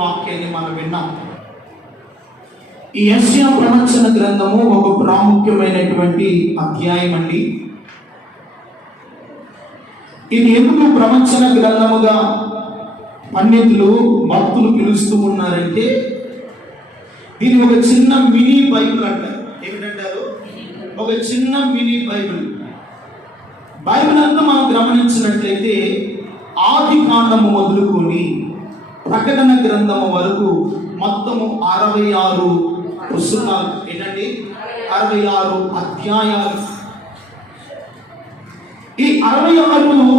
వాక్యాన్ని మనం విన్నాం. ఈ యెషయా ప్రవచన గ్రంథము ఒక ప్రాముఖ్యమైనటువంటి అధ్యాయం అండి. ఇది ఎందుకు ప్రవచన గ్రంథముగా పండితులు భక్తులు పిలుస్తూ ఉన్నారంటే, ఇది ఒక చిన్న మినీ బైబిల్ అంటారు. ఏమిటంటారు? ఒక చిన్న మినీ బైబిల్. బైబిల్ అంతా మనం గమనించినట్లయితే ఆది కాండము మొదలుకొని ప్రకటన గ్రంథము వరకు మొత్తము 66 పుస్తకాలు. ఏంటండి? 66 అధ్యాయాలు. ఈ 66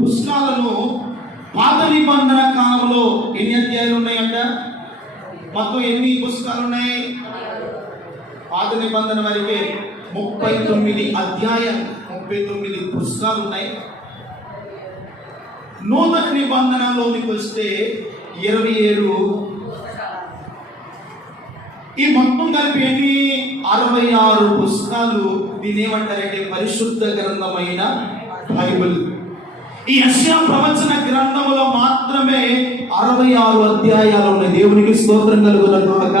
పుస్తకాలను పాత నిబంధన కాలంలో ఎన్ని అధ్యాయాలు ఉన్నాయంట? మొత్తం ఎన్ని పుస్తకాలు ఉన్నాయి? పాత నిబంధన వరకే 39 అధ్యాయాలు, 39 పుస్తకాలు ఉన్నాయి. నూతన నిబంధనలోనికి వస్తే 27. ఈ మొత్తం కలిపి ఎన్ని? 66 పుస్తకాలు. దీని ఏమంటారంటే పరిశుద్ధ గ్రంథమైన బైబిల్. ఈ యెషయా ప్రవచన గ్రంథములో మాత్రమే 66 అధ్యాయాలు ఉన్నాయి. దేవునికి స్తోత్రం కలుగునగాక.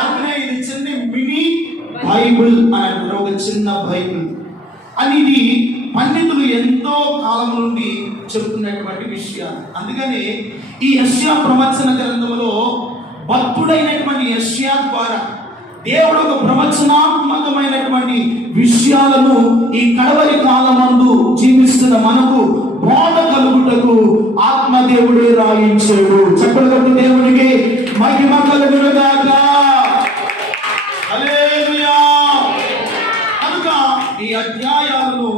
అందుకనే ఇది చిన్న మినీ బైబిల్ అని అంటారు, ఒక చిన్న బైబిల్ అని. ఇది పండితులు ఎంతో కాలం నుండి చెబుతున్నటువంటి విషయాలు. అందుకని ఈ యెషయా ప్రవచన గ్రంథంలో భక్తుడైనటువంటి యెషయా ద్వారా దేవుడు ఒక ప్రవచనాత్మకమైనటువంటి విషయాలను ఈ కడవరి కాలమందు జీవిస్తున్న మనకు బోధ కలుగుటకు ఆత్మదేవుడే రాయించాడు. చెప్పగలరు దేవునికి మహిమ కలుగునుగాక. హల్లెలూయా. కనుక ఈ అధ్యాయాలను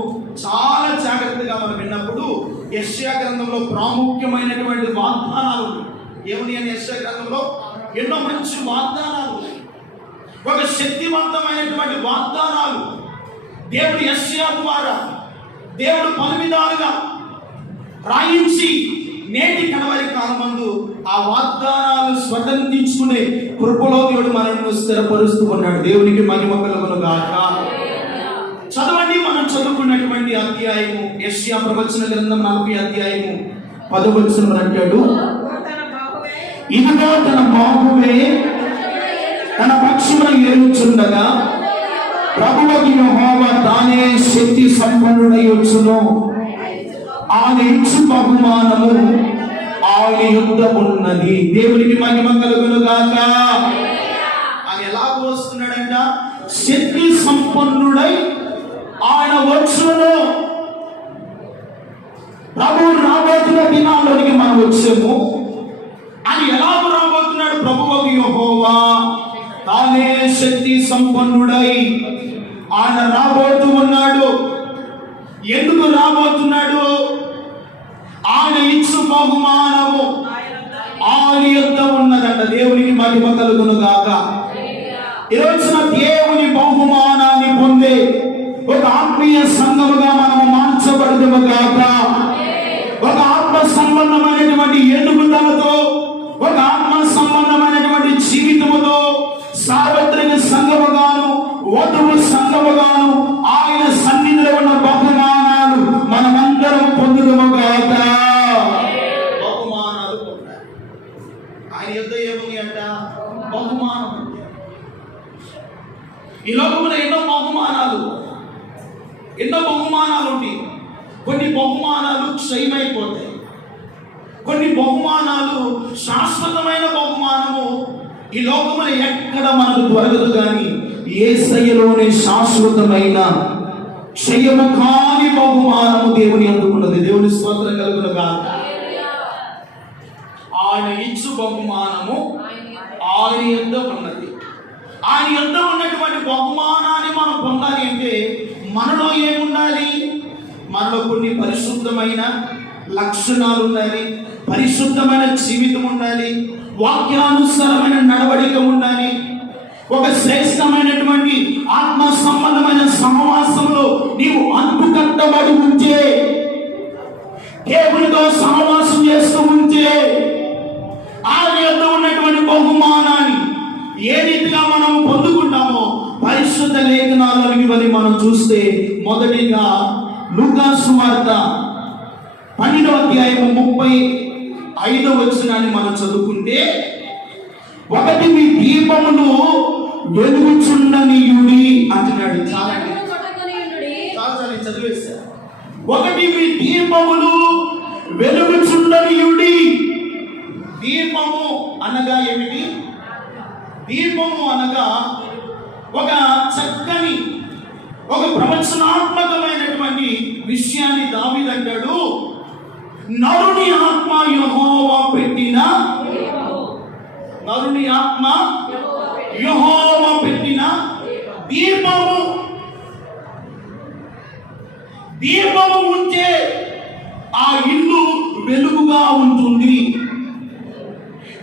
చాలా జాగ్రత్తగా మనం విన్నప్పుడు యెషయా గ్రంథంలో ప్రాముఖ్యమైనటువంటి వాగ్దానాలు ఏమని అని యెషయా గ్రంథంలో ఎన్నో మంచి వాగ్దానాలు, ఒక శక్తివంతమైనటువంటి వాగ్దానాలు దేవుడు యెషయా ద్వారా దేవుడు పలు విధాలుగా రాయించి నేటి కడవరి కాలమందు ఆ వాగ్దానాలు స్వతంత్రించుకునే కృపలో దేవుడు మనల్ని స్థిరపరుస్తూ ఉన్నాడు. దేవునికి మహిమ కలుగునుగాక. చదవండి. మనం చదువుకున్నటువంటి అధ్యాయము యెషయా ప్రవచన గ్రంథం 40 అధ్యాయము 10వ వచనం అంటాడు, ఇదిగో తన బాహువే తన పక్షమున ఏలుచుండగా ప్రభువగు యెహోవా తానే శక్తి సంపన్నుడై వచ్చును. ఆయన ఇచ్చు బహుమానము ఆయన యుద్ధ ఉన్నది. దేవునికి మహిమ కలుగునుగాక. ఆయన ఎలాగ వస్తున్నాడంట? శక్తి సంపన్నుడై ఆయన వచ్చును. ప్రభువు రాబోతున్న దినాల్లోనికి మనం వచ్చాము. ఆయన ఎలాగ రాబోతున్నాడు? ప్రభువగు యెహోవా తానే శక్తి సంపన్నుడై ఆయన రాబోతూ ఉన్నాడు. ఎందుకు రాబోతున్నాడు? ఆయన ఇచ్చు బహుమానము ఆయన యుద్ధ ఉన్నదంట. దేవునికి మహిమ కలుగునుగాక. ఈరోజున దేవుని బహుమానాన్ని పొందే ఒక ఆత్మీయ సంఘముగా మనము మార్చబడదుము గాక. ఒక ఆత్మ సంబంధమైనటువంటి ఎదుగుదలతో, ఒక ఆత్మ సంబంధమైనటువంటి జీవితముతో సార్వత్రిక సంఘముగాను, వధువు సంఘముగాను ఆయన సన్నిధిలో ఉన్న బహుమానాలు మనమందరం పొందుదుము గాక. బహుమానాలు పొందాలి. ఆయన యుద్ధ ఏముంది అంట? బహుమానం. ఈ లోకంలో ఎన్నో బహుమానాలు ఉంటాయి. కొన్ని బహుమానాలు క్షయమైపోతాయి. కొన్ని బహుమానాలు శాశ్వతమైన బహుమానము ఈ లోకంలో ఎక్కడ మనకు దొరకదు. కానీ యేసయ్యలోనే శాశ్వతమైన క్షయము కాని బహుమానము దేవుని అందుకున్నది. దేవుని స్తోత్రం కలుగునుగాక. ఆయన ఇచ్చు బహుమానము ఆయన యుద్ధ ఉన్నది. ఆయన యుద్ధ ఉన్నటువంటి బహుమానాన్ని మనం పొందాలి అంటే మనలో ఏముండాలి? మనలో కొన్ని పరిశుద్ధమైన లక్షణాలు ఉండాలి, పరిశుద్ధమైన జీవితం ఉండాలి, వాక్యానుసారమైన నడవడిక ఉండాలి. ఒక శ్రేష్టమైనటువంటి ఆత్మ సంబంధమైన సహవాసంలో నీవు అంటుకట్టబడి ఉంటే, దేవునితో సహవాసం చేస్తూ ఉంటే, ఆయన యొద్ద ఉన్నటువంటి బహుమానాన్ని ఏ రీతిగా మనం పొందుకుంటామో పరిశుద్ధ లేఖనాలకి మరి మనం చూస్తే, మొదటిగా లూకా సువార్త 12వ అధ్యాయము 5వ వచనాన్ని మనం చదువుకుంటే, ఒకటి మీ దీపములు వెలుగుచుండనీయుడి అంటున్నాడు. చాలా చదివేశా. ఒకటి మీ దీపములు వెలుగుచుండనీయుడి. దీపము అనగా ఏమిటి? దీపము అనగా ఒక చక్కని, ఒక ప్రవచనాత్మకమైనటువంటి విషయాన్ని దావీదు అంటాడు. నరుని ఆత్మ యెహోవా పెట్టిన, నరుని ఆత్మ యెహోవా పెట్టిన దీపము. దీపము ఉంటే ఆ ఇల్లు వెలుగుగా ఉంటుంది.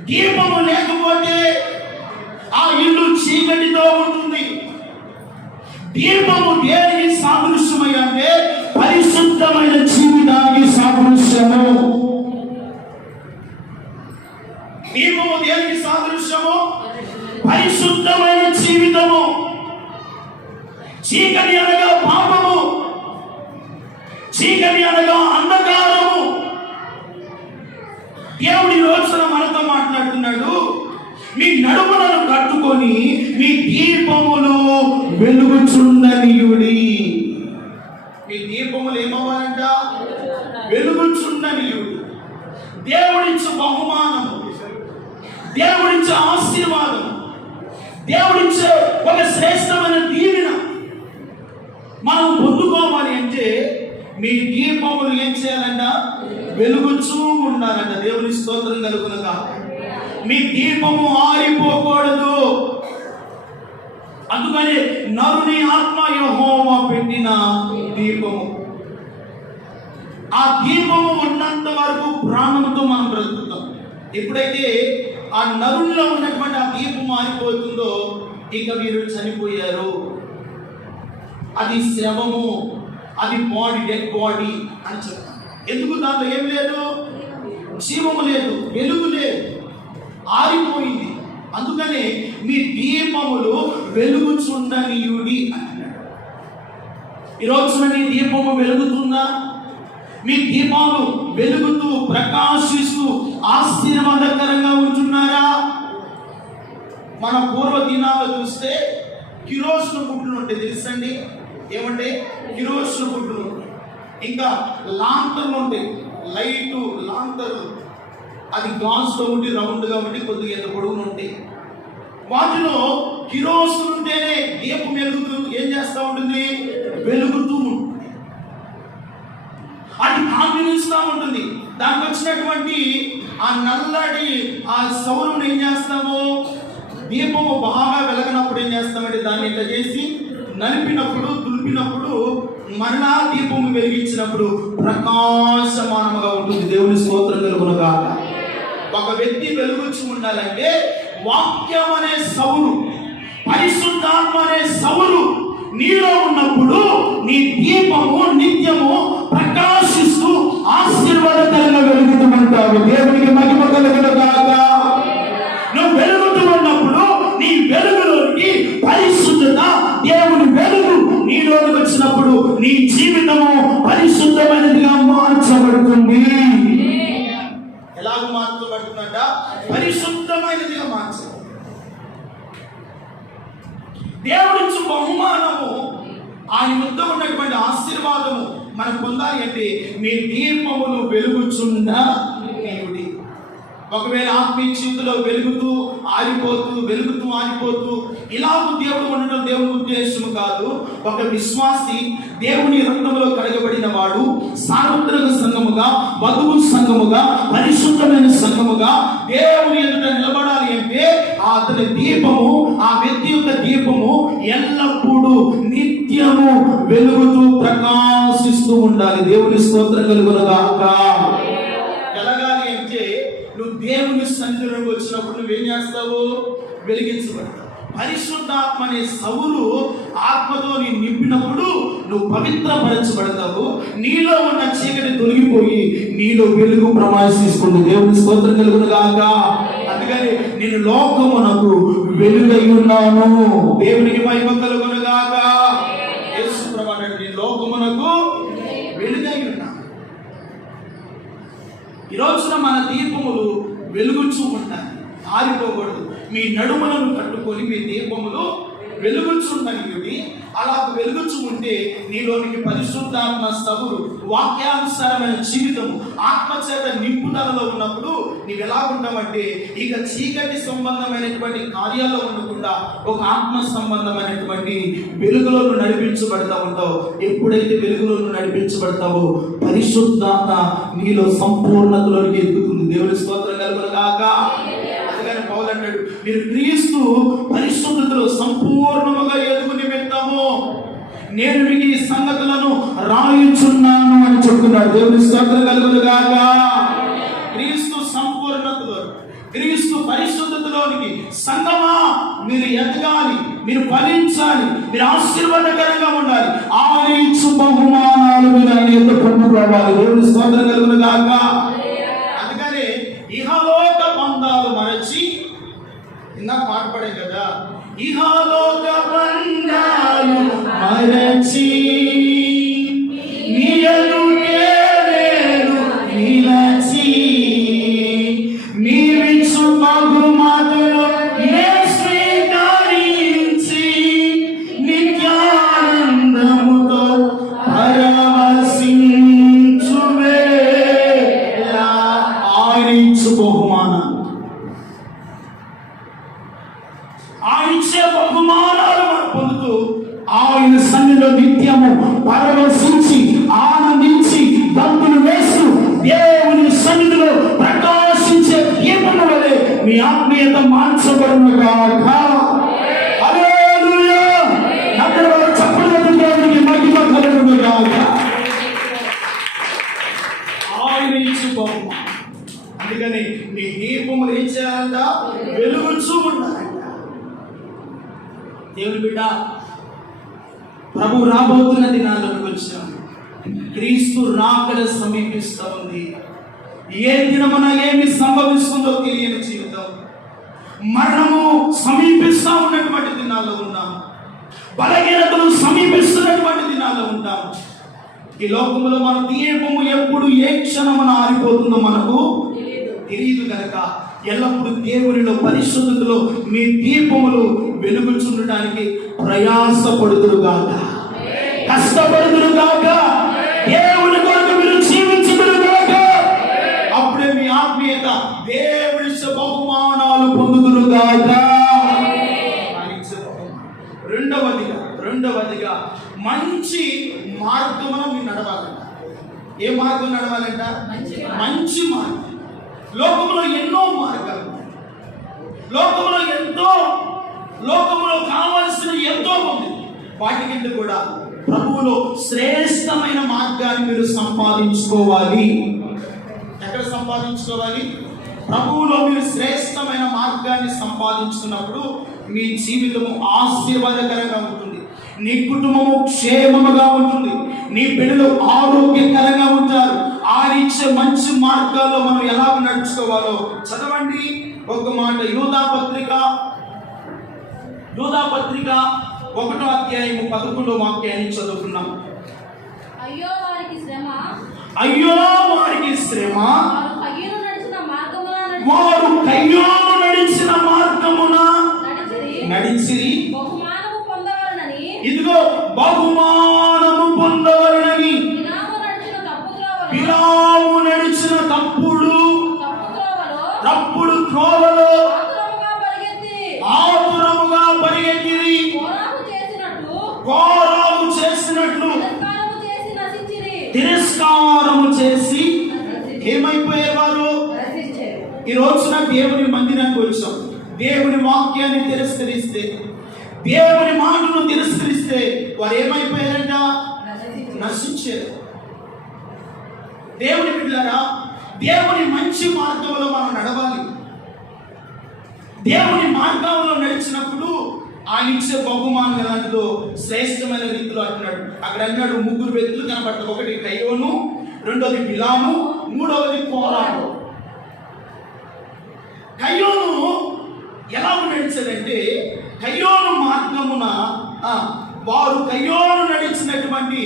దీపము లేకపోతే ఆ ఇల్లు చీకటితో ఉంటుంది. దీపము దేనికి సాదృశ్యమై అంటే పరిశుద్ధమైన జీవితానికి సాదృశ్యము. దీపము దేనికి సాదృశ్యము? పరిశుద్ధమైన జీవితము. చీకటి అనగా పాపము, చీకటి అనగా అంధకారము. దేవుడి రోజున మనతో మాట్లాడుతున్నాడు. మీ నడుములను కట్టుకొని మీ దీపములు వెలుగుచుండనీయుడి. మీ దీపములు ఏమవ్వాలంట? వెలుగుచుండనీయుడి. దేవుడిచ్చే బహుమానము, దేవుడిచ్చే ఆశీర్వాదం, దేవుడిచ్చే ఒక శ్రేష్టమైన దీవెన మనం పొందుకోవాలి అంటే మీ దీపములు ఏం చేయాలంట? వెలుగుచూ ఉండాలంట. దేవుని స్తోత్రం కలుగునగా. మీ దీపము ఆరిపోకూడదు. అందుకని నరుని ఆత్మ యెహోవా పెట్టిన దీపము. ఆ దీపము ఉన్నంత వరకు ప్రాణంతో మనం బ్రతుకుతాం. ఎప్పుడైతే ఆ నరునిలో ఉన్నటువంటి ఆ దీపం ఆరిపోతుందో ఇక వీరు చనిపోయారు. అది శవము, అది బాడీ, డెడ్ బాడీ అని చెప్తాం. ఎందుకు? దాంట్లో ఏం లేదు, జీవము లేదు, వెలుగు లేదు, ఆరిపోయింది. అందుకనే మీ దీపములు వెలుగుచుండనీయుడి అంటున్నాడు. ఈరోజున మీ దీపము వెలుగుతుందా? మీ దీపాలు వెలుగుతూ ప్రకాశిస్తూ ఆశీర్వాదకరంగా ఉంటున్నారా? మన పూర్వ దినాల్లో చూస్తే కిరోసిన్ బుడ్డులు ఉంటాయి, తెలుసండి? ఏమంటే కిరోసిన్ బుడ్డులు, ఇంకా లాంతర్లు ఉంటాయి, లైటు లాంతర్లు. అది గ్లాస్లో ఉండి రౌండ్గా ఉండి కొద్దిగా ఎంత పొడుగులు ఉంటాయి. వాటిలో కిరోసిన్ ఉంటేనే దీపం వెలుగుతూ ఏం చేస్తూ ఉంటుంది? వెలుగుతూ ఉంటుంది. అది కాంబినేస్తూ ఉంటుంది. దానికి వచ్చినటువంటి ఆ నల్లటి ఆ సౌరం ఏం చేస్తాము? దీపము బాగా వెలగనప్పుడు ఏం చేస్తామంటే దాన్ని ఇట్లా చేసి నలిపినప్పుడు, తులిపినప్పుడు, మరలా దీపము వెలిగించినప్పుడు ప్రకాశమానముగా ఉంటుంది. దేవుని స్తోత్రం కలుగునుగా. ఒక వ్యక్తి వెలుగుచ్చి ఉండాలంటే వాక్యం అనే సౌరు, పరిశుద్ధాత్మ అనే సౌరు నీలో ఉన్నప్పుడు నీ దీపము నిత్యము ప్రకాశిస్తూ ఆశీర్వాదకరంగా వెలుగుతుంటావు. దేవునికి మహిమ కలుగునుగాక. నువ్వు వెలుగుతూ ఉన్నప్పుడు నీ వెలుగులోకి పరిశుద్ధత, దేవుని వెలుగు నీలోకి వచ్చినప్పుడు నీ జీవితము పరిశుద్ధమైనదిగా మార్చబడుతుంది. ఎలాగ మార్చబడుతుందంట? పరిశుద్ధమైనదిగా మార్చబడుతుంది. దేవుడిచ్చు బహుమానము, ఆయన వద్ద ఉన్నటువంటి ఆశీర్వాదము మనం పొందాలి అంటే మీ దీపములు వెలుగుచుండనీయుడి. ఒకవేళ ఆత్మీయ జీవితంలో వెలుగుతూ ఆరిపోతూ ఇలాగూ దేవుడు ఉండడం దేవుని ఉద్దేశము కాదు. ఒక విశ్వాసి దేవుని రక్తంలో కడగబడిన వాడు సార్వత్రిక సంఘముగా, వధువు సంఘముగా, పరిశుద్ధమైన సంఘముగా దేవుని ఎదుట నిలబడాలి అంటే అతని దీపము, ఆ వ్యక్తి యొక్క దీపము ఎల్లప్పుడూ నిత్యము వెలుగుతూ ప్రకాశిస్తూ ఉండాలి. దేవుని స్తోత్రం కలుగునుగాక. ఎలాగాలి అంటే నువ్వు దేవుని సన్నిధిలోకి వచ్చినప్పుడు నువ్వేం చేస్తావు? వెలిగించబడతావు. పరిశుద్ధాత్మ అనే సౌరు ఆత్మతో నీ నింపినప్పుడు నువ్వు పవిత్రపరచబడతావు. నీలో ఉన్న చీకటి తొలగిపోయి నీలో వెలుగు ప్రకాశిస్తుంది. దేవుని స్తోత్రం కలుగునుగాక. అందుకని నేను లోకమునకు వెలుగై ఉన్నాను. దేవునికి మహిమ కలుగునుగాక. యేసు ప్రభువు నేను లోకమునకు వెలుగై ఉన్నాను. ఈ రోజున మన దీపము వెలుగుచూ ఉండాలి, ఆరిపోకూడదు. మీ నడుములను కట్టుకొని మీ దీపములు వెలుగుచుండనివి. అలా వెలుగుచు ఉంటే నీలోనికి పరిశుద్ధాత్మ సబురు, వాక్యానుసారమైన జీవితం, ఆత్మచేత నింపుదలలో ఉన్నప్పుడు నీవు ఎలా ఉంటావంటే ఇక చీకటి సంబంధమైనటువంటి కార్యాల్లో ఉండకుండా ఒక ఆత్మ సంబంధమైనటువంటి వెలుగులో నడిపించబడతా ఉంటావు. ఎప్పుడైతే వెలుగులో నడిపించబడతావో పరిశుద్ధాత్మ నీలో సంపూర్ణతలోనికి ఎదుగుతుంది. దేవుని స్తోత్రం కలుగును గాక. అందుకని పౌలు అంటాడు, మీరు క్రీస్తు పరిశుద్ధతలో సంపూర్ణముగా ఎదుగు నిమిత్తము నేను మీకు ఈ సంగతులను రాయుచున్నాను అని చెప్తున్నాడు. దేవుని స్తోత్రం కలుగును గాక. క్రీస్తు సంపూర్ణతలో, క్రీస్తు పరిశుద్ధతలోనికి సంగమా మీరు ఎదగాలి, మీరు ఫలించాలి, మీరు ఆశీర్వాదకరంగా ఉండాలి. ఆనిచ్చు బహుమానాలు మీరు ఆయన పొందుకోవాలి. దేవుని స్తోత్రం కలుగును గాక. అందుకనే ఇహలోక బంధాలు మరచి, ఇందాక పాట పడే కదా, ఇహలోక బంధాలు మరచి నీయను నేను నిలచి నీవిచ్చు బహుమతులు నే స్వీకరించి నిత్యానందముతో పరవశించు వేళ ఆయనిచ్చు బహుమానాలు, ఆయనిచ్చే బహుమానాలు మనం పొందుతూ ఆయన సన్నిధిలో నిత్యము పరవశించి ఆనందించి దంతులు వేస్తూ దేవుని సన్నిధిలో ప్రకాశించే దీపము వలె మీ ఆత్మీయత మార్చబడును గాక. హల్లెలూయా. నగరలో చప్పట్లు దేవునికి మహిమ కలుగును గాక. ఆయన ఇచ్చు బహుమానం. అందుకని నీ దీపములు ఏం చేయాలంట? వెలుగుచూ ఉండాలంట. దేవుని బిడ్డ, ప్రభు రాబోతున్న దినాలకు వచ్చాము. క్రీస్తు రాకడ సమీపిస్తూ ఉంది. ఏ దినమున ఏమి సంభవిస్తుందో తెలియని జీవితం, మరణము సమీపిస్తూ ఉన్నటువంటి దినాల్లో ఉన్నాం. బలహీనతలు సమీపిస్తున్నటువంటి దినాల్లో ఉంటాం. ఈ లోకములో మన దీపము ఎప్పుడు ఏ క్షణమున ఆరిపోతుందో మనకు తెలియదు కనుక ఎల్లప్పుడూ దేవునిలో పరిశుద్ధతలో మీ దీపములు వెలుగుచుండడానికి ప్రయాసపడుదురుగాక, కష్టపడుదురుగాక, దేవుని కొరకు మీరు జీవించుదురుగాక. అప్పుడే మీ ఆత్మీయత దేవుని బహుమానాలు పొందుదురుగాక. రెండవదిగా మంచి మార్గమున మీరు నడవాలంట. ఏ మార్గం నడవాలంట? మంచి మార్గం. లోకంలో ఎన్నో మార్గాలు, లోకములో కావాల్సిన ఎంతో ఉంది. వాటికంటే కూడా ప్రభువులో శ్రేష్టమైన మార్గాన్ని మీరు సంపాదించుకోవాలి. ఎక్కడ సంపాదించుకోవాలి? ప్రభువులో మీరు శ్రేష్టమైన మార్గాన్ని సంపాదించుకున్నప్పుడు మీ జీవితము ఆశీర్వాదకరంగా ఉంటుంది, నీ కుటుంబము క్షేమముగా ఉంటుంది, నీ బిడ్డలు ఆరోగ్యకరంగా ఉంటారు. ఆనిచ్చే మంచి మార్గాల్లో మనం ఎలా నడుచుకోవాలో చదవండి ఒక మాట. యూదా పత్రిక 1వ అధ్యాయము 11వ వాక్యాన్ని చదువుకున్నాం. అయ్యో వారికి శ్రమ, వారు కయ్యోను నడిచిన మార్గమున నడిచిరి, ఇదిగో బహుమానము పొందవలనని బిలాము నడిచిన తప్పుడు త్రోవలో ఆతురముగా పరిగెత్తిరి, కోరాము చేసినట్లు తిరస్కారము చేసి ఏమైపోయేవారు? ఈ రోజున దేవుని మందిరానికి వచ్చాం. దేవుని వాక్యాన్ని తిరస్కరిస్తే, దేవుని మాటను తిరస్కరిస్తే వారు ఏమైపోయారంట? నశించారు. దేవుని బిడ్డలారా, దేవుని మంచి మార్గంలో మనం నడవాలి. దేవుని మార్గంలో నడిచినప్పుడు ఆయన ఇచ్చే బహుమానం ఎలాంటిదో శ్రేష్టమైన రీతిలో అంటున్నాడు. అక్కడ అన్నాడు 3 వ్యక్తులు కనబడతారు. ఒకటి కయ్యోను, రెండోది బిలాము, మూడవది కోరాను. కయ్యోను ఎలా నడిచాడంటే, కయ్యోను మార్గమున వారు కయ్యోను నడిచినటువంటి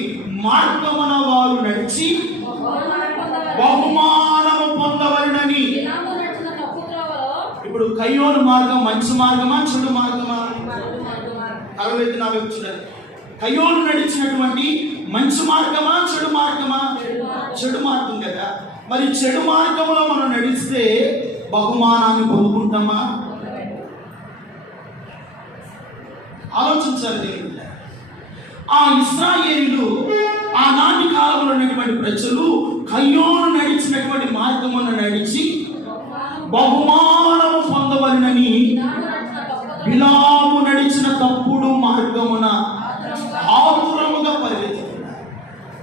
మార్గమున వారు నడిచి బహుమానము పొందవలనని ఇప్పుడు కయ్యోను మార్గం మంచి మార్గమా చెడు మార్గమా? తలవెత్తి నా వైపు చూడండి. కయ్యోను నడిచినటువంటి మంచి మార్గమా చెడు మార్గమా? చెడు మార్గం కదా. మరి చెడు మార్గంలో మనం నడిస్తే బహుమానాన్ని పొందుకుంటామా? ఆలోచించాలి దేవుడు. ఆ ఇశ్రాయేలీయులు ఆనాటి కాలంలో ఉన్నటువంటి ప్రజలు కయ్యోను నడిచినటువంటి మార్గమును నడిచి బహుమానము పొందవలనని బిలాము నడిచిన తప్పుడు మార్గమున ఆతురముగా పరిగెత్తుతున్నారు.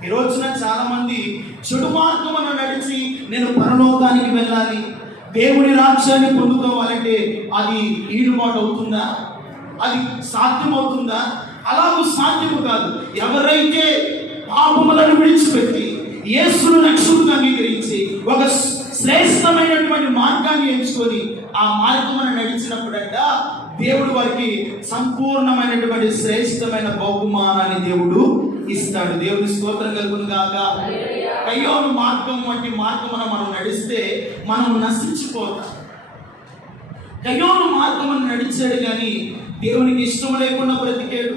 ఈ రోజున చాలా మంది చెడు మార్గమున నడిచి నేను పరలోకానికి వెళ్ళాలి, దేవుని రాజ్యాన్ని పొందుకోవాలంటే అది ఈడుబాటు అవుతుందా? అది సాధ్యమవుతుందా? అలాగూ సాధ్యము కాదు. ఎవరైతే పాపములను విడిచిపెట్టి యేసును రక్షకుడిగా అంగీకరించి ఒక శ్రేష్టమైనటువంటి మార్గాన్ని ఎంచుకొని ఆ మార్గమును నడిచినప్పుడంట దేవుడు వారికి సంపూర్ణమైనటువంటి శ్రేష్టమైన బహుమానాన్ని దేవుడు ఇస్తాడు. దేవుని స్తోత్రం కలుగును గాక. కయ్యోను మార్గం వంటి మార్గమున మనం నడిస్తే మనం నశించిపోతాం. కయ్యోను మార్గమును నడిచాడు కానీ దేవునికి ఇష్టం లేకుండా బ్రతికాడు.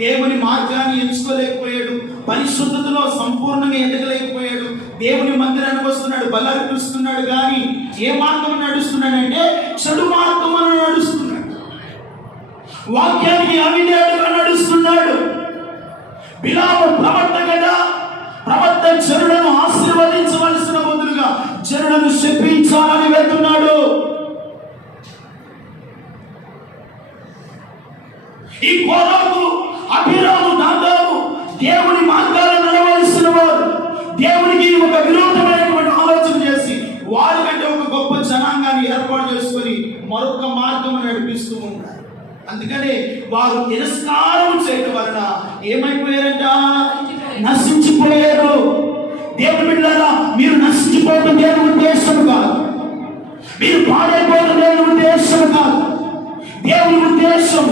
దేవుని మార్గాన్ని ఎంచుకోలేకపోయాడు. పరిశుద్ధతలో సంపూర్ణంగా ఎదగలేకపోయాడు. దేవుని మందిరానికి వస్తున్నాడు, బలి అర్పిస్తున్నాడు, కానీ ఏ మార్గం నడుస్తున్నాడంటే చెడు మార్గమున నడుస్తున్నాడు. వాక్యానికి అవిధేయుడుగా నడుస్తున్నాడు. బిలాము ప్రవక్త కదా, ప్రవక్త జనులను ఆశీర్వదించవలసిన బదులుగా జనులను శపించాలని వెళ్తున్నాడు. ఈ కోరాకు, అభిరాము, దాదాపు దేవుని మార్గాలు నడవలసిన వారు దేవునికి ఒక విరోధమైనటువంటి ఆలోచన చేసి వారికంటే ఒక గొప్ప జనాంగాన్ని ఏర్పాటు చేసుకొని మరొక మార్గం నడిపిస్తూ ఉంటారు. అందుకనే వారు తిరస్కారం చేయడం వలన ఏమైపోయారంట? నశించిపోయారు. దేవుని బిడ్డలారా, మీరు నశించిపోవడం దేవుని ఉద్దేశం కాదు, మీరు పాడైపోవడం దేవుని ఉద్దేశం కాదు. దేవుని ఉద్దేశం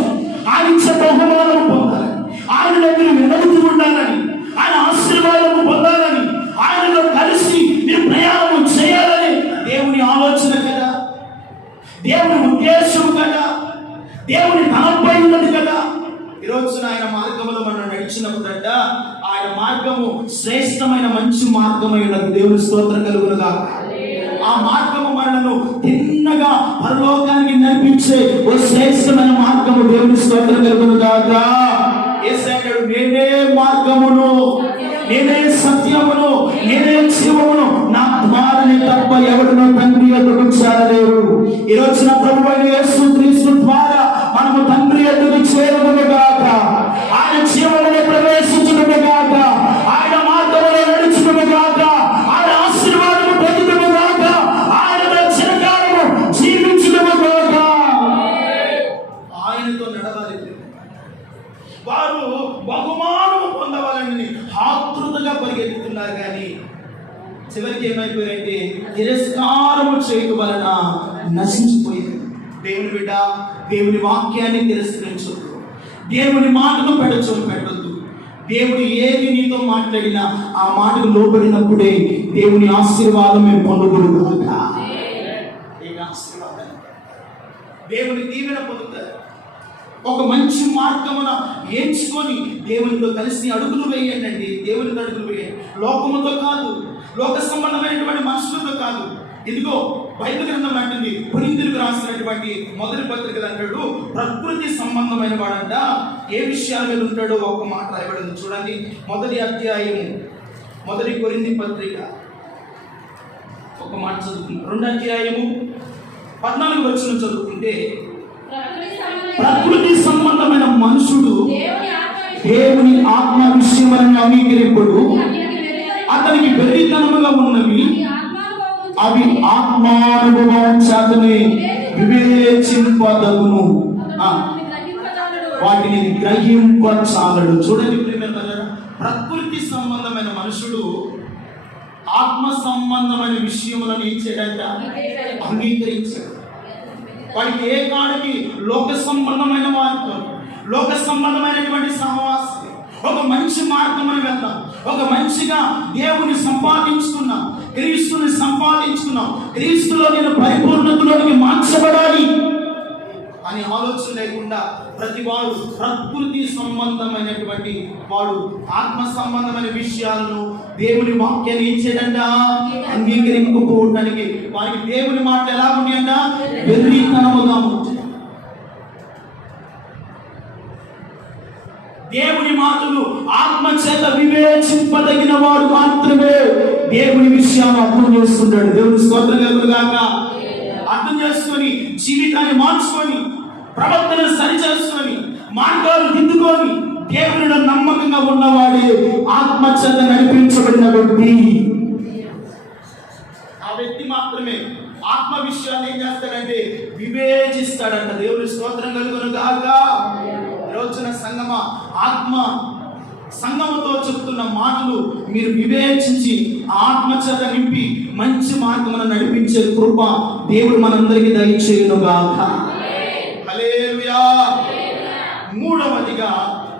ఆయన ఇచ్చే బహుమానం పొందాలని, ఆయన దగ్గర వెలుగుతూ ఉండాలని, ఆయన ఆశీర్వాదం పొందాలని, ఆయనలో కలిసి మీరు ప్రయాణం చేయాలని దేవుని ఆలోచన కదా, దేవుని ఉద్దేశం కదా, దేవుని తలంపై ఉన్నది కదా. ఈరోజు ఆయన మార్గంలో మనం నడిచినప్పుడంట ఆయన మార్గము శ్రేష్టమైన మంచి మార్గమై ఉన్నది. దేవుని స్తోత్రం కలుగునుగా. ఆ మార్గము మనలను తిన్నగా పరలోకానికి నడిపించే ఓ శ్రేష్టమైన మార్గము. దేవుని స్తోత్రం కలుగునుగాక. యేసయ్య నేనే మార్గమును, నేనే సత్యమును, నేనే జీవమును, నా ద్వారానే తప్ప ఎవరినో తండ్రి ఎదుగు చేరలేరు. ఈ రోజున ప్రభువైన యేసు క్రీస్తు ద్వారా మనము తండ్రి ఎదుగు చేరుదుగాక, ఆయన జీవములో ప్రవేశించుదుగాక, ఆయన మార్గములో నడుచుదుగాక, ఆయన ఆశీర్వాదము పొందుదుగాక, ఆయనతో చిరకాలము జీవించుదుగాక. ఆయనతో నడవాలి. వారు బహుమానము పొందవాలని ఆతృతగా పరిగెత్తుతున్నారు, కానీ చివరికి ఏమైపోయారంటే తిరస్కారము చేయడం వలన నశించిపోయారు. దేవుని బిడ్డ, దేవుని వాక్యాన్ని తిరస్కరించొద్దు, దేవుని మాటను పెట్టొద్దు. దేవుడు ఏది నీతో మాట్లాడినా ఆ మాటకు లోబడినప్పుడే దేవుని ఆశీర్వాదం మేము పొందగలుగుతాం. దేవుని దీవెన పొందుతారు. ఒక మంచి మార్గమున ఎంచుకొని దేవునితో కలిసి అడుగులు వేయండి. దేవునితో అడుగులు వేయండి. లోకముతో కాదు, లోక సంబంధమైనటువంటి మనుషులతో కాదు. ఇదిగో బైబిల్ గ్రంథం అంటుంది, కొరింథీయులకు రాసినటువంటి మొదటి పత్రికలు అంటాడు, ప్రకృతి సంబంధమైన వాడంట ఏ విషయాల మీద ఉంటాడో ఒక మాట రాయబడింది. చూడండి, మొదటి అధ్యాయము, మొదటి కొరింథీ పత్రిక ఒక మాట చదువుతుంది. 2వ అధ్యాయము 14వ వచనం చదువుకుంటే, ప్రకృతి సంబంధమైన మనుషుడు దేవుని ఆత్మ విషయమని అంగీకరింపుడు అతనికి వెర్రితనముగా ఉన్నవి అవి ఆత్మానుభవం చేతనే వివేచింపదగును, వాటిని గ్రహింపచాలడు. చూడండి ప్రియమైన ప్రకృతి సంబంధమైన మనుషుడు ఆత్మ సంబంధమైన విషయములను ఏం చేయడంట? అంగీకరించాడు. వాడికి ఏ కాడికి లోక సంబంధమైన మార్గం, లోక సంబంధమైనటువంటి సహవాసం, ఒక మంచి మార్గం అని వెళ్దాం, ఒక మంచిగా దేవుని సంపాదించుకున్నాం, క్రీస్తుని సంపాదించుకున్నాం, క్రీస్తులో నేను పరిపూర్ణతలోనికి మార్చబడాలి ప్రతి వాడు ప్రకృతి సంబంధమైనటువంటి వాడు ఆత్మ సంబంధమైన విషయాలను దేవుని వాక్యాన్ని ఇచ్చేదంట అంగీకరింపకపోవటానికి వారికి దేవుని మాటలు ఎలా ఉన్నాయంట వెర్రితనముగా ఉంటుంది. దేవుని మాటలు ఆత్మ చేత వివేచింపదగిన వాడు మాత్రమే దేవుని విషయాన్ని అర్థం చేసుకుంటాడు. దేవుని స్తోత్రం కలుగును గాక. అర్థం చేసుకొని జీవితాన్ని మార్చుకొని ప్రవర్తన సరి చేసుకొని మార్గాలు దిద్దుకొని దేవునిలో నమ్మకంగా ఉన్నవాడే ఆత్మ చేత నడిపించబడిన వ్యక్తి. ఆ వ్యక్తి మాత్రమే ఆత్మ విషయాన్ని ఏం చేస్తాడంటే వివేచిస్తాడంట. దేవుని స్తోత్రం కలుగును గాక. రోజున సంగమ ఆత్మ సంగముతో చెప్తున్న మాటలు మీరు వివేచించి ఆత్మ చేత నింపి మంచి మార్గమున నడిపించే కృప దేవుడు మనందరికీ దయచేయును గాక. హల్లెలూయా. మూడవదిగా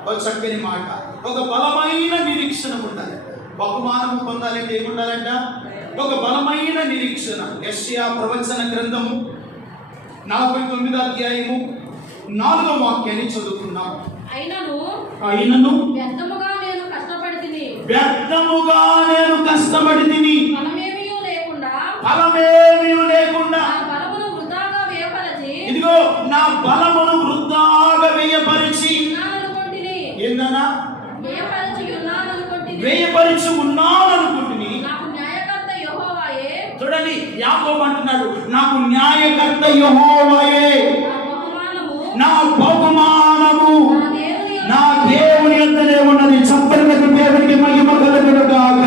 ఒక చక్కని మాట, ఒక బలమైన నిరీక్షణ ఉండాలి. బహుమానం పొందాలంటే ఏముండాలంట? ఒక బలమైన నిరీక్షణ. యెషయా ప్రవచన గ్రంథము 49వ అధ్యాయము 4వ వాక్యాన్ని చదువుకున్నాం. అయినను వ్యర్థముగా నేను కష్టపడి తిని ఫలమేమీ లేకుండా ఇదిగో నా బలమును వృద్ధాగా వ్యయపరిచి ఉన్నాననుకుంటుని. చూడండి, యాకోబు అంటున్నాడు, నాకు న్యాయకర్త యెహోవాయే, నా బహుమానము నా దేవుని యొద్దనే ఉన్నది. చప్పట్లకు దేవునికి మహిమ కలుగును గాక.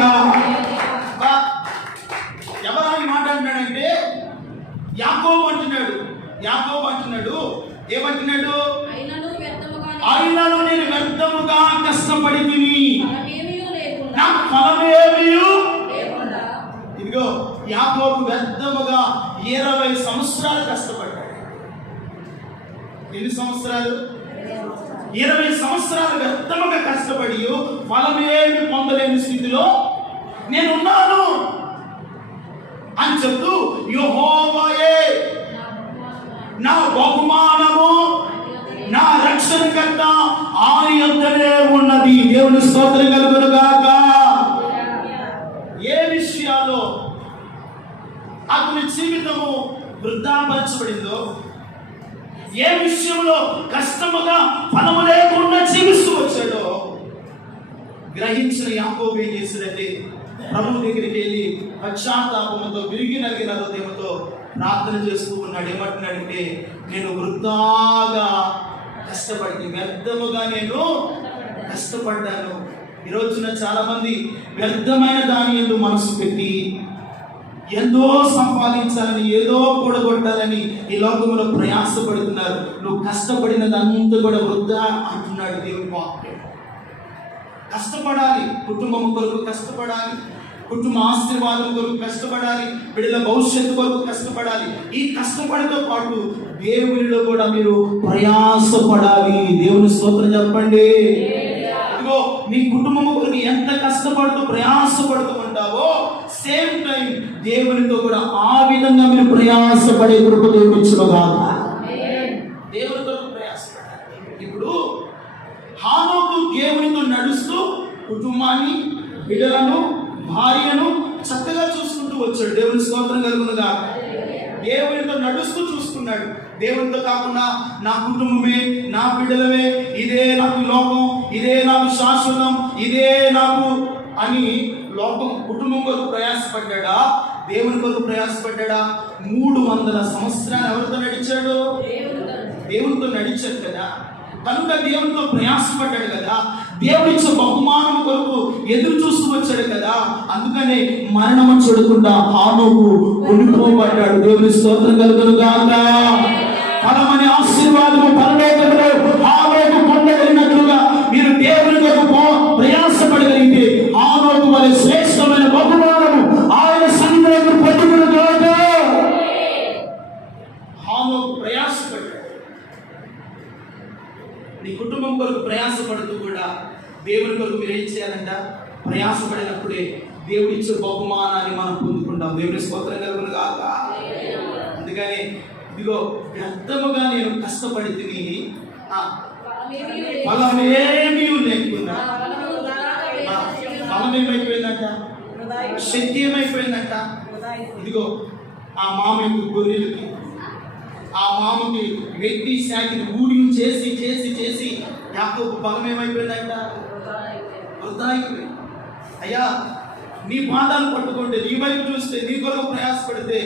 ఎవరు మాట్లాడినాడంటే యాకోబు అంటున్నాడు. ఏమంటున్నాడు? అయినను నేను వ్యర్థముగా కష్టపడి తిని నాకు ఫలమేమీ లేకుండా. ఇదిగో యాకోబు వ్యర్థముగా 20 సంవత్సరాలు కష్టపడ్డాడు. ఎన్ని సంవత్సరాలు? 20 సంవత్సరాలు వ్యర్థముగా కష్టపడి ఫలమేమి పొందలేని స్థితిలో నేనున్నాను అని చెప్తూ యెహోవాయే నా బహుమానము నా రక్షణకర్త ఆయన యొద్దనే ఉన్నది. దేవుని స్తోత్రం కలుగును గాక. ఏ విషయాల్లో అతని జీవితము వృద్ధాపరచబడిందో, ఏ విషయంలో కష్టముగా ఫలము లేకుండా జీవిస్తూ వచ్చాడో గ్రహించిన యాకోబు ఏం చేశాడంటే ప్రభు దగ్గరికి వెళ్ళి పశ్చాత్తాపంతో విరిగి నలిగిన హృదయంతో ప్రార్థన చేస్తూ ఉన్నాడు. ఏమంటున్నాడంటే నేను వృద్ధాగా కష్టపడి వ్యర్థముగా నేను కష్టపడ్డాను. ఈ రోజున చాలా మంది వ్యర్థమైన దాని యందు మనసు పెట్టి ఎంతో సంపాదించాలని, ఏదో కూడగొట్టాలని ఈ లోకంలో ప్రయాసపడుతున్నారు. నువ్వు కష్టపడినదంతా కూడా వృద్ధా అంటున్నాడు దేవుని వాక్యం. కష్టపడాలి, కుటుంబం కొరకు కష్టపడాలి, కుటుంబ ఆశీర్వాదం కొరకు కష్టపడాలి, బిడ్డల భవిష్యత్తు కొరకు కష్టపడాలి. ఈ కష్టపడితో పాటు దేవునిలో కూడా మీరు ప్రయాసపడాలి. దేవుని స్తోత్రం చెప్పండి. ఇదిగో నీ కుటుంబం కొరకు ఎంత కష్టపడుతూ ప్రయాసపడుతూ ఉంటావో సేమ్ టైం దేవునితో కూడా ఆ విధంగా మీరు ప్రయాసపడే కృప దేవుడు ఇచ్చుగాక. దేవునితో ప్రయాసపడాలి. ఇప్పుడు హానోకు దేవునితో నడుస్తూ కుటుంబాన్ని, బిడ్డలను, భార్యను చక్కగా చూసుకుంటూ వచ్చాడు. దేవుని స్తోత్రం కలుగును గాక. దేవునితో నడుస్తూ చూసుకున్నాడు. దేవునితో కాకుండా నా కుటుంబమే, నా బిడ్డలమే, ఇదే నాకు లోకం, ఇదే నాకు శాశ్వతం, ఇదే నాకు అని లోకం కుటుంబం కొరకు ప్రయాసపడ్డా, దేవుని కొరకు ప్రయాసపడ్డా. 300 సంవత్సరాలు ఎవరితో నడిచాడు? దేవునితో నడిచాడు కదా. కనుక దేవునితో ప్రయాసపడ్డాడు కదా. దేవుడిచ్చే బహుమానం కొరకు ఎదురు చూస్తూ వచ్చాడు కదా. అందుకనే మరణము చూడకుండా హానోకు ఉండిపోబడ్డాడు. దేవుని స్తోత్రం కలుగును గాక. ఫలమనే ఆశీర్వాదము పరలోకములో హానోకు పొందగలిగినట్లుగా మీరు దేవుని కొరకు ప్రయాసపడగలిగితే హానోకు వలె శ్రేష్టమైన బహుమానము ఆయన సన్నిధిలో పొందుకును గాక. హానోకు ప్రయాసపడ్డాడు. నీ కుటుంబం కొరకు ప్రయాసపడుతూ కూడా దేవుని కొరకు మీరు ఏం చేయాలంట? ప్రయాసపడినప్పుడే దేవుడు ఇచ్చే బహుమానాన్ని మనం పొందుకుంటాం. దేవుని స్తోత్రం కలుగును గాక. అందుకని ఇదిగో వ్యర్థముగా నేను కష్టపడి తిని బలం ఏమీ లేకుండా బలం ఏమైపోయిందంట, శక్తి ఏమైపోయిందంట. ఇదిగో ఆ మామకి గొర్రెలకి, ఆ మామకి వ్యక్తి శాఖని ఊడియం చేసి చేసి చేసి యాకోబు బలం ఏమైపోయిందంట, వృధా అయిపోయింది. అయ్యా నీ పాదాలు పట్టుకుంటే, నీ వైపు చూస్తే, నీ కొరకు ప్రయాసపడితే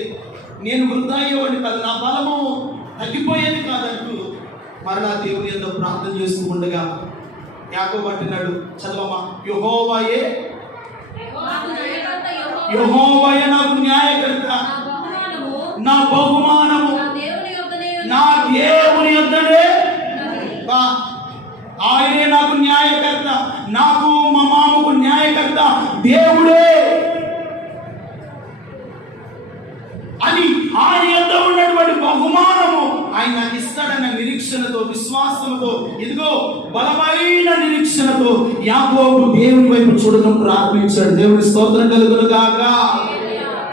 నేను వృధా అయ్యేవాడిని కాదు, నా బలము తగ్గిపోయేది కాదంటూ మరలా దేవుని యందు ప్రార్థన చేస్తూ ఉండగా యాకోబు అంటున్నాడు, చదవమ్మా. యెహోవాయే నాకు న్యాయకర్త, నా బహుమానము నా దేవుని యొద్దనే, ఆయనే నాకు న్యాయకర్త, నాకు మా మామకు న్యాయకర్త దేవుడే అని ఆయన యొద్ద ఉన్నటువంటి బహుమానము ఆయన నాకు ఇస్తాడన్న నిరీక్షణతో, విశ్వాసంతో, ఇదిగో బలమైన నిరీక్షణతో యాకోబు దేవుని వైపు చూడటం ప్రారంభించాడు. దేవుని స్తోత్రం కలుగును గాక.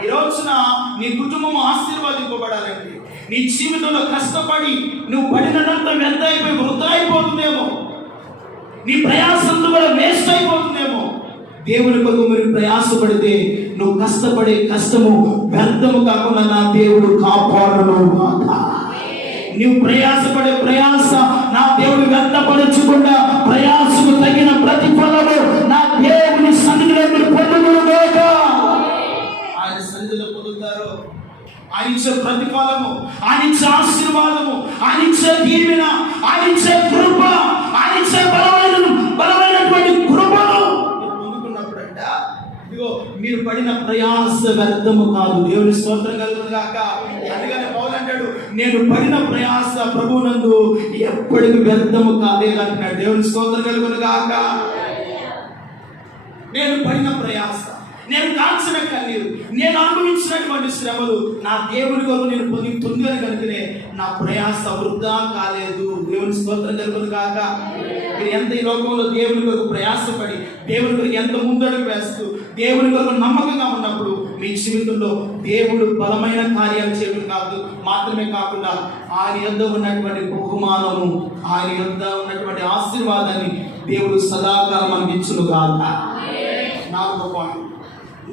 ఈ రోజున నీ కుటుంబం ఆశీర్వాదింపబడాలంటే, నీ జీవితంలో కష్టపడి నువ్వు పడినంత వ్యర్థ అయిపోయి వృధా అయిపోతుందేమో, నీ ప్రయాసంతో కూడా వేస్ట్ అయిపోతుందేమో. దేవుని కొరకు మీరు ప్రయాసపడితే నువ్వు కష్టపడే కష్టము వ్యర్థము కాకుండా నా దేవుడు కాపాడును గాక. నువ్వు ప్రయాసపడే ప్రయాస నా దేవుడు వ్యర్థపరచకుండా ప్రయాసకు తగిన ప్రతిఫలము నా దేవుని సన్నిధిలో మీరు పొందుదురు గాక. ఆయన సన్నిధిలో పొందుతారు. ఆయన ఇచ్చే ప్రతిఫలము, ఆయన ఇచ్చే ఆశీర్వాదము, ఆయన ఇచ్చే దీవెన, ఆయన ఇచ్చే కృప, ఆయన ఇచ్చే బలమైనటువంటి కృపను పొందుకున్నప్పుడంట, ఇదిగో మీరు పడిన ప్రయాస వ్యర్థము కాదు. దేవుని స్తోత్రం కలుగును గాక. అందుకని పౌలు అంటాడు, నేను పడిన ప్రయాస ప్రభువునందు ఎప్పటికీ వ్యర్థము కాలేదంటున్నాడు. దేవుని స్తోత్రం కలుగును గాక. నేను పడిన ప్రయాస, నేను కాల్చిన కన్నీరు, నేను అనుభవించినటువంటి శ్రమలు నా దేవుని కొరకు నేను పొందాను కనుకనే నా ప్రయాస వృధా కాలేదు. దేవుని స్తోత్రం కలుగును గాక. మీరు ఎంత ఈ లోకంలో దేవుని కొరకు ప్రయాసపడి దేవుని కొరకు ఎంత ముందడుగు వేస్తూ దేవుని కొరకు నమ్మకంగా ఉన్నప్పుడు మీ జీవితంలో దేవుడు బలమైన కార్యాలు చేయడం కాదు మాత్రమే కాకుండా ఆయన యొద్ద ఉన్నటువంటి బహుమానము, ఆయన యొద్ద ఉన్నటువంటి ఆశీర్వాదాన్ని దేవుడు సదాకాలం మనకి ఇచ్చును గాక. 4వ పాయింట్,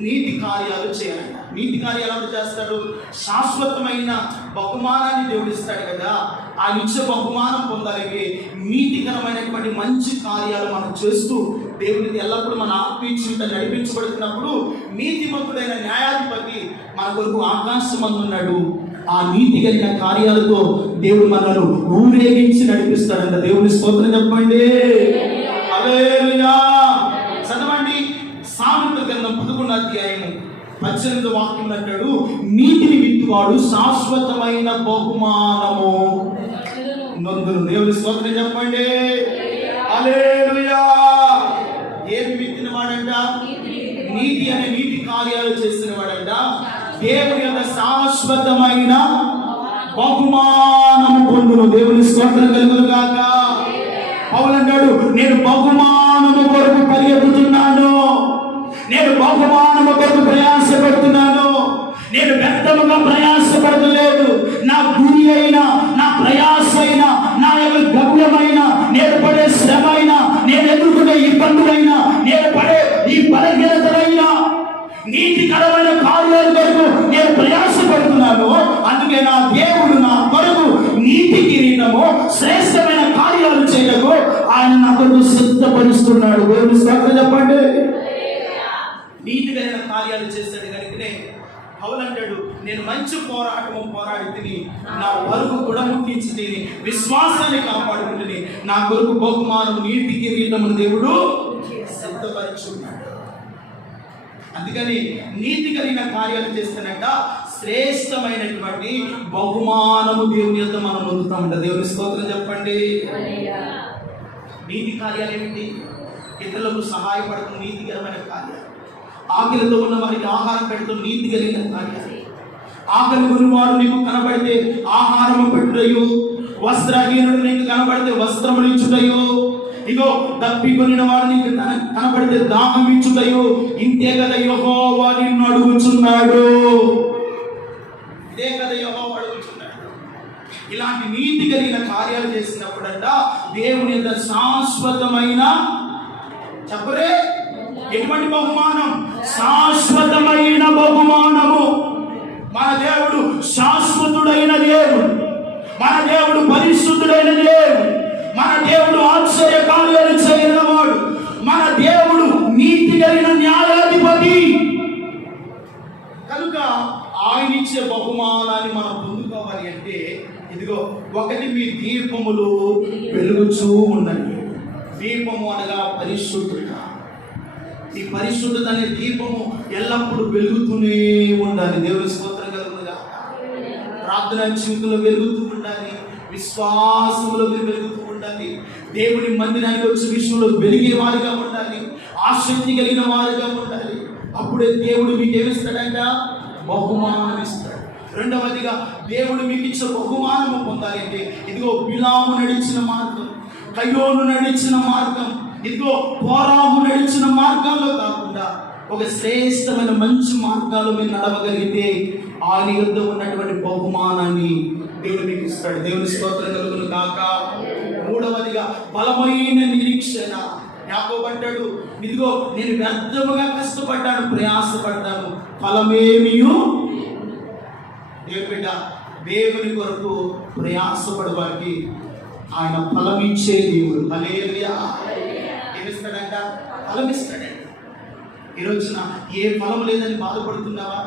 నీతి కార్యాలు చేయాలంట. నీతి కార్యాలు ఎవరు చేస్తాడు? శాశ్వతమైన బహుమానాన్ని దేవుడు ఇస్తాడు కదా. ఆయన ఇచ్చే బహుమానం పొందాలంటే నీతికరమైనటువంటి మంచి కార్యాలు మనం చేస్తూ దేవునికి ఎల్లప్పుడూ మన ఆత్మీయంగా నడిపించబడుతున్నప్పుడు నీతిమంతుడైన న్యాయాధిపతి మన కొరకు ఆకాశమందు ఉన్నాడు. ఆ నీతి కలిగిన కార్యాలతో దేవుడు మనల్ని ఊరేగించి నడిపిస్తాడంట. దేవుని స్తోత్రం చెప్పండి. హల్లెలూయా. చదవండి సామెతల గ్రంథం 11వ అధ్యాయము 18వ వాక్యం అంటాడు, నీతిని విత్తువాడు శాశ్వతమైన బహుమానము నొందును. దేవుని స్తోత్రం చెప్పండి. హల్లెలూయా. ఏమి విత్తిన వాడంట? నీతి అనే నీతి కార్యాలు చేసిన వాడంట దేవుని యొక్క శాశ్వతమైన బహుమానము పొందును. దేవుని స్తోత్రం కలుగును గాక. పౌలు అంటాడు, నేను బహుమానము కొరకు పరిగెత్తుతున్నాను, నేను బహుమానము కొరకు ప్రయాసపడుతున్నాను, నేను వ్యర్థముగా ప్రయాసపడలేదు. నా గురి అయినా, నా ప్రయాస అయినా, నా యొక్క గమ్యమైన, నేను పడే శ్రమ అయినా, నేను ఎదుర్కొనే ఇబ్బందులైనా, నేను పడే ఈ బలహీనతలైనా నీతికరమైన కార్యాల కొరకు నేను ప్రయాసపడుతున్నాను. అందుకే నా దేవుడు నా కొరకు నీతి కిరీటము, శ్రేష్టమైన కార్యాలు చేయటకు ఆయన నా కొరకు సిద్ధపరుస్తున్నాడు. దేవుని స్తోత్రం చెప్పండి. నీతికరమైన కార్యాలు చేస్తాడు కనుకనే పౌలు అంటాడు, నేను మంచి పోరాటము పోరాడి తిని, నా పరుగు గుణముట్టించి తిని, విశ్వాసాన్ని కాపాడుకుంటుని, నా కొరకు బహుమానం నీతి కిరీటమును దేవుడు సిద్ధపరుచున్నాడు. అందుకని నీతి కలిగిన కార్యాలు చేస్తానంట శ్రేష్టమైనటువంటి బహుమానము దేవుని యొక్క మనం పొందుతామంట. దేవుని స్తోత్రం చెప్పండి. నీతి కార్యాలు ఏమిటి? ఇతరులకు సహాయపడుతున్న నీతికరమైన కార్యాలు, ఆకలితో ఉన్న వారికి ఆహారం పెడుతూ నీతి కలిగిన కార్యాలు, ఆకలి కొనివాడు నీకు కనబడితే ఆహారము పెట్టుటయు, వస్త్రహీనుడు నీకు కనబడితే వస్త్రములు ఇచ్చుటయు, ఇగో తప్పికొనిన వాడు నీకు కనబడితే దాహం ఇచ్చుటయు, ఇంతే కదా యెహోవా నిన్ను అడుగుచున్నాడు. ఇదే కదా యెహోవా అడుగుచున్నాడు. ఇలాంటి నీతి కలిగిన కార్యాలు చేసినప్పుడంట దేవుని యొక్క శాశ్వతమైన, చెప్పరే ఎటువంటి బహుమానం? శాశ్వతమైన బహుమానము. మన దేవుడు శాశ్వతుడైన దేవుడు, మన దేవుడు పరిశుద్ధుడైన దేవుడు, మన దేవుడు ఆశ్చర్య కార్యాలు చేయగలవాడు, మన దేవుడు నీతి కలిగిన న్యాయాధిపతి. కనుక ఆయన ఇచ్చే బహుమానాన్ని మనం పొందుకోవాలి అంటే ఇదిగో ఒకటి, మీ దీపములు వెలుగుచూ ఉండండి. దీపము అనగా పరిశుద్ధత. ఈ పరిశుద్ధత అనే దీపము ఎల్లప్పుడూ వెలుగుతూనే ఉండాలి. దేవుని స్తోత్రం కలుగునుగా. ప్రార్థన జీవితంలో వెలుగుతూ ఉండాలి, విశ్వాసంలో వెలుగుతూ ఉండాలి, దేవుని మందిరానికి వచ్చే విషయంలో వెలిగే వారిగా ఉండాలి, ఆసక్తి కలిగిన వారిగా ఉండాలి. అప్పుడే దేవుడు మీకు ఏమిస్తాడంట? బహుమానం ఇస్తాడు. రెండవదిగా దేవుడు మీకు ఇచ్చే బహుమానము పొందాలి అంటే ఇదిగో బిలాము నడిచిన మార్గం, కయ్యోను నడిచిన మార్గం, ఇదిగో కోరాహు నడిచిన మార్గాల్లో కాకుండా ఒక శ్రేష్టమైన మంచి మార్గాలు మీరు నడవగలిగితే ఆయన యొద్ద ఉన్నటువంటి బహుమానాన్ని దేవుడు మీకు ఇస్తాడు. దేవుని స్తోత్రం కలుగును కాక. మూడవదిగా బలమైన నిరీక్షణ. యాకోబు అంటాడు, ఇదిగో నేను వ్యర్థముగా కష్టపడ్డాను, ప్రయాసపడ్డాను, ఫలమేమియు. దేవుని బిడ్డ, దేవుని కొరకు ప్రయాసపడే వారికి ఆయన ఫలమిచ్చే దేవుడు. హల్లెలూయా. ఏమిస్తాడంట? ఫలమిస్తాడంట. ఈ రోజున ఏ ఫలం లేదని బాధపడుతున్నావా?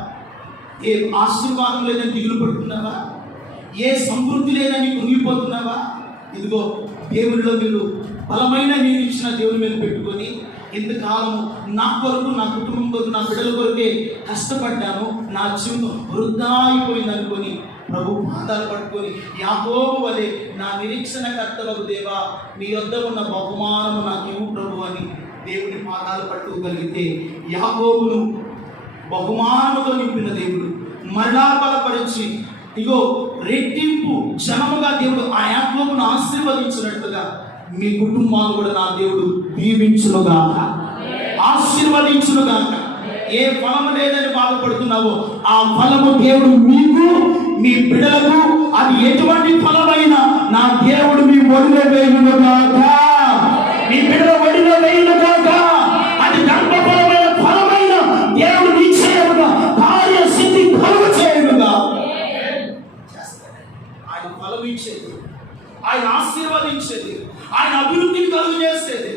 ఏ ఆశీర్వాదం లేదని దిగులు పడుతున్నావా? ఏ సమృద్ధి లేదని కృంగిపోతున్నావా? ఇదిగో దేవునిలో మీరు బలమైన నిరీక్షణ దేవుని మీద పెట్టుకొని, ఇంతకాలము నా కొరకు, నా కుటుంబం కొరకు, నా బిడ్డల కొరకే కష్టపడ్డాను, నా జీవితం వృధా అయిపోయింది అనుకొని ప్రభు పాదాలు పట్టుకొని యాకోబు వలె నా నిరీక్షణ కర్తవకు దేవా, నీ యొద్ద ఉన్న బహుమానము నాకు ఇవ్వు ప్రభు అని దేవుని పాదాలు పట్టుకోగలిగితే యాకోబును బహుమానముతో నింపిన దేవుడు మరలా బలపరిచి ఇగో రెట్టింపు జనముగా దేవుడు ఆ యాకోబును ఆశీర్వదించినట్లుగా మీ కుటుంబాలు కూడా నా దేవుడు దీవించునుగాక, ఆశీర్వదించునుగాక. ఏ ఫలము లేదని బాధపడుతున్నావో ఆ ఫలము దేవుడు మీకు, మీ బిడ్డలకు, అది ఎటువంటి ఫలమైనా నా దేవుడు మీ ఒడిలో వేయునుగాక, మీ బిడ్డల ఒడిలో వేయునుగాక. అది గర్భఫలమైన ఫలమైన దేవుడు నిశ్చయముగా కార్యసిద్ధి కలుగు చేయునుగా. ఆయన ఫలం ఇచ్చేది, ఆయన ఆశీర్వదించేది, ఆయన అభివృద్ధిని కలుగు చేసేది.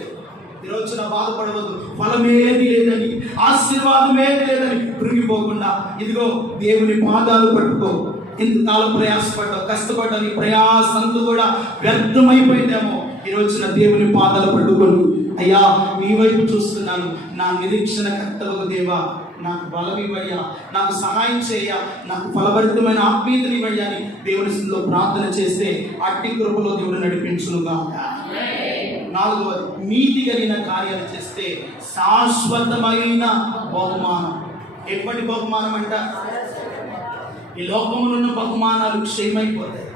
ఈ రోజున బాధపడవద్దు, ఫలమేది లేదని, ఆశీర్వాదమేది లేదని కృంగిపోకుండా ఇదిగో దేవుని పాదాలు పట్టుకో. ఇంతకాలం ప్రయాసపడ్డావు, కష్టపడ్డావు, నీ ప్రయాస అంతా కూడా వ్యర్థమైపోయిందేమో. ఈ రోజున దేవుని పాదాలు పట్టుకోను. అయ్యా, నీ వైపు చూస్తున్నాను, నా నిరీక్షణ కర్తవకు దేవా, నాకు బలమివ్వయ్యా, నాకు సహాయం చేయ, నాకు ఫలభరితమైన ఆత్మీయతనివ్వయ్యా అని దేవుని స్థితిలో ప్రార్థన చేస్తే అట్టి కృపలో దేవుడు నడిపించునుగా. నాలుగవది, నీతి కలిగిన కార్యాలు చేస్తే శాశ్వతమైన బహుమానం. ఎప్పటి బహుమానం అంట? ఈ లోకంలో ఉన్న బహుమానాలు క్షయమైపోతాయి,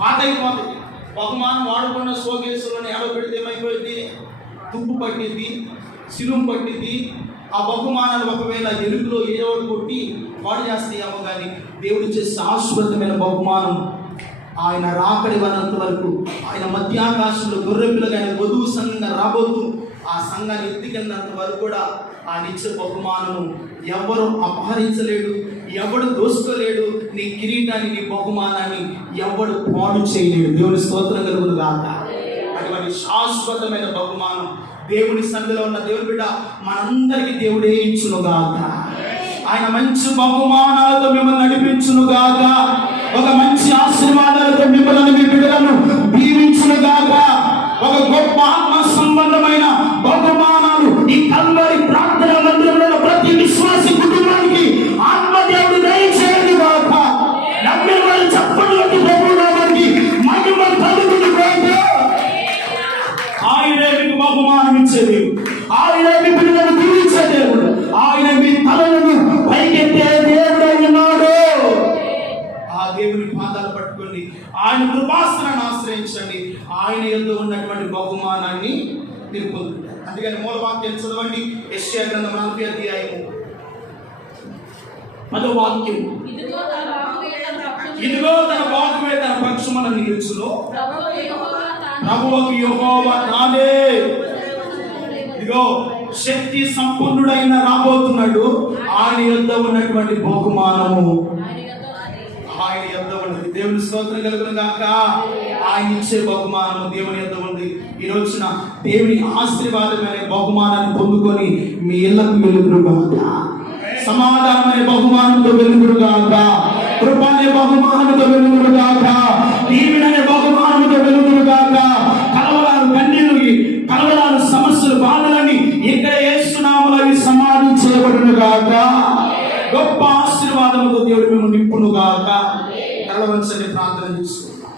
పాతైపోతాయి. బహుమానం వాడుకున్న షోకేసులను ఎడబెడితే ఏమైపోయింది? తుప్పు పట్టింది, సిలుం పట్టింది. ఆ బహుమానాలు ఒకవేళ ఎలుగులో ఏదో కొట్టి పాడు చేస్తాయేమో, కానీ దేవుడిచ్చే శాశ్వతమైన బహుమానం ఆయన రాకడి వనంత వరకు, ఆయన మధ్యాకాశంలో గొర్రెపిల్లగా ఆయన వధువు సంఘంగా రాబోతూ ఆ సంఘాన్ని ఎత్తికెళ్ళినంత వరకు కూడా ఆయన ఇచ్చే బహుమానము ఎవరు అపహరించలేడు, ఎవడు దోసుకోలేడు. నీ కిరీటాన్ని, నీ బహుమానాన్ని ఎవడు పాడు చేయలేడు. దేవుని స్తోత్రం కలుగును గాక. అటువంటి శాశ్వతమైన బహుమానం దేవుని సన్నిధిలో ఉన్న దేవుని బిడ్డ మనందరికీ దేవుడే ఇచ్చునుగాక. ఆయన మంచి బహుమానాలతో మిమ్మల్ని నడిపించునుగాక. ఒక మంచి ఆశీర్వాదాలతో మిమ్మల్ని, మీ బిడ్డలను దీవించునుగాక. ఒక గొప్ప ఆత్మ సంబంధమైన బహుమానాలు ఈ కల్వరి ప్రార్థన మందిరంలో ప్రతి విశ్వాసి కుటుంబానికి ఆత్మదేవుడు దయచేయునుగాక. నమ్మిన వారు చప్పట్లకి ప్రభువు నామానికి మహిమ కలుగునుగాక. ఆయనే మీకు బహుమానం ఇచ్చే దేవుడు, ఆయనే మీ బిడ్డలను దీవించే దేవుడు, ఆయన మీ తలలను పైకెత్తే దేవుడు ఉన్నాడు. ఆ దేవుని పాదాలు పట్టుకోండి, ఆయన కృపాసనాన్ని ఆశ్రయించండి, ఆయన యందు ఉన్నటువంటి బహుమానాన్ని మీరు పొందుతారు. అందుకని మూలవాక్యం చదవండి. యెషయా గ్రంథం 40వ అధ్యాయము 10వ వాక్యం. ఇదిగో తన బాహువే తన నిలుచును, ప్రభువుకు యెహోవా తానే. ఇదిగో శక్తి సంపన్నుడైన రాబోతున్నాడు. ఆయన యొద్ద ఉన్నటువంటి బహుమానము ఆయన యొద్ద ఉన్నది. దేవుని స్తోత్రం కలుగును గాక. ఆయన ఇచ్చే బహుమానము దేవుని యొద్ద ఉంది. ఈ రోజున దేవుని ఆశీర్వాదమైన బహుమానాన్ని పొందుకొని మీ ఇళ్లకు వెలుగురు గాక. సమాధానం అనే బహుమానంతో వెలుగురు గాక. కృప అనే బహుమానంతో వెలుగురు గాక. దీవెన అనే బహుమానంతో వెలుగురు గాక. కలవరాలు, కన్నీళ్లు, కలవరాలు, సమస్యలు, బాధలని ఇక్కడ యేసునామములో సమాధి చేయబడును గాక. గొప్ప ఆశీర్వాదముతో దేవుడు మేము నింపును గాక. కలవలసిన ప్రార్థన చేసుకుంటాం.